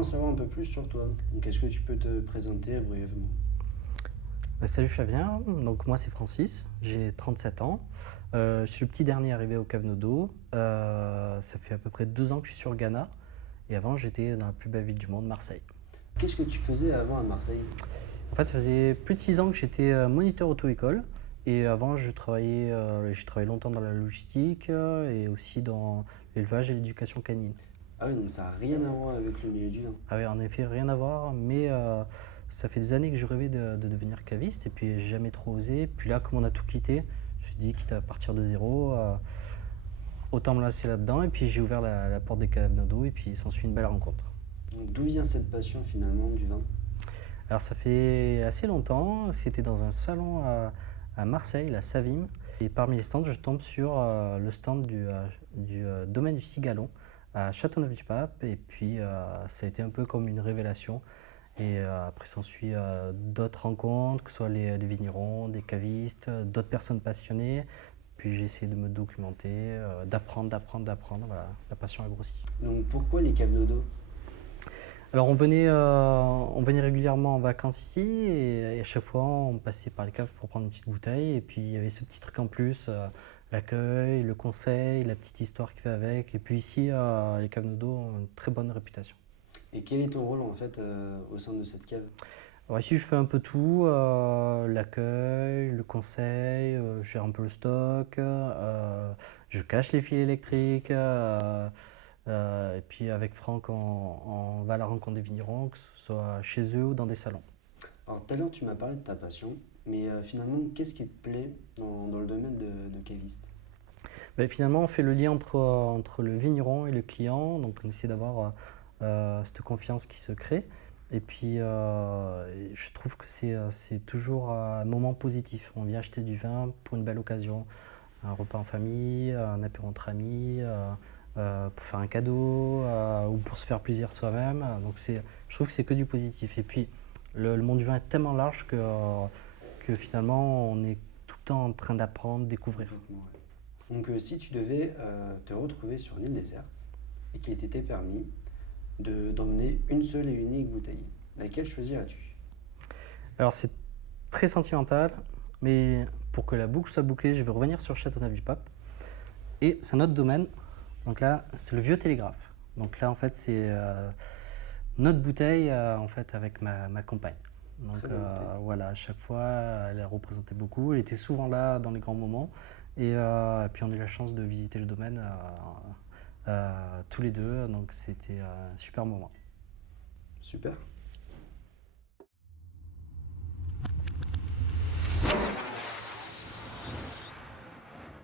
en savoir un peu plus sur toi. Donc, est-ce que tu peux te présenter brièvement? Salut Flavien, donc moi c'est Francis, j'ai 37 ans. Je suis le petit dernier arrivé au Cap Nodo. Ça fait à peu près 2 ans que je suis sur le Ghana et avant j'étais dans la plus belle ville du monde, Marseille. Qu'est-ce que tu faisais avant à Marseille? En fait, ça faisait plus de 6 ans que j'étais moniteur auto-école et avant j'ai travaillé longtemps dans la logistique et aussi dans l'élevage et l'éducation canine. Ah oui, donc ça n'a rien à voir avec le milieu du vin. Ah oui, en effet, rien à voir, mais ça fait des années que je rêvais de devenir caviste et puis j'ai jamais trop osé. Puis là, comme on a tout quitté, je me suis dit, quitte à partir de zéro, autant me lancer là-dedans. Et puis j'ai ouvert la porte des caves Nodo et puis s'en suit une belle rencontre. Donc, d'où vient cette passion finalement du vin? Alors ça fait assez longtemps, c'était dans un salon à Marseille, la Savime. Et parmi les stands, je tombe sur le stand du domaine du Cigalon à Châteauneuf-du-Pape. Et puis ça a été un peu comme une révélation. Et après s'ensuit d'autres rencontres, que ce soit les vignerons, des cavistes, d'autres personnes passionnées. Puis j'ai essayé de me documenter, d'apprendre. Voilà, la passion a grossi. Donc, pourquoi les caves d'eau? Alors on venait régulièrement en vacances ici et à chaque fois on passait par les caves pour prendre une petite bouteille et puis il y avait ce petit truc en plus, l'accueil, le conseil, la petite histoire qui va avec. Et puis ici les caves Nodo ont une très bonne réputation. Et quel est ton rôle en fait au sein de cette cave? Alors ici je fais un peu tout, l'accueil, le conseil, je gère un peu le stock, je cache les fils électriques. Et puis avec Franck, on va à la rencontre des vignerons, que ce soit chez eux ou dans des salons. Alors, tout à l'heure, tu m'as parlé de ta passion, mais finalement, qu'est-ce qui te plaît dans le domaine de caviste? Ben, finalement, on fait le lien entre le vigneron et le client, donc on essaie d'avoir cette confiance qui se crée. Et puis, je trouve que c'est toujours un moment positif. On vient acheter du vin pour une belle occasion, un repas en famille, un apéro entre amis, pour faire un cadeau ou pour se faire plaisir soi-même. Donc je trouve que c'est que du positif. Et puis le monde du vin est tellement large que finalement on est tout le temps en train d'apprendre, découvrir. Complètement, ouais. Donc, si tu devais te retrouver sur une île déserte et qu'il t'était permis d'emmener une seule et unique bouteille, laquelle choisirais-tu? Alors c'est très sentimental, mais pour que la boucle soit bouclée, je vais revenir sur Châteauneuf-du-Pape. Et c'est un autre domaine. Donc là, c'est le vieux télégraphe. Donc là, en fait, c'est notre bouteille en fait avec ma compagne. Donc Très bonne bouteille. voilà, à chaque fois, elle a représenté beaucoup. Elle était souvent là dans les grands moments. Et puis on a eu la chance de visiter le domaine tous les deux. Donc c'était un super moment. Super.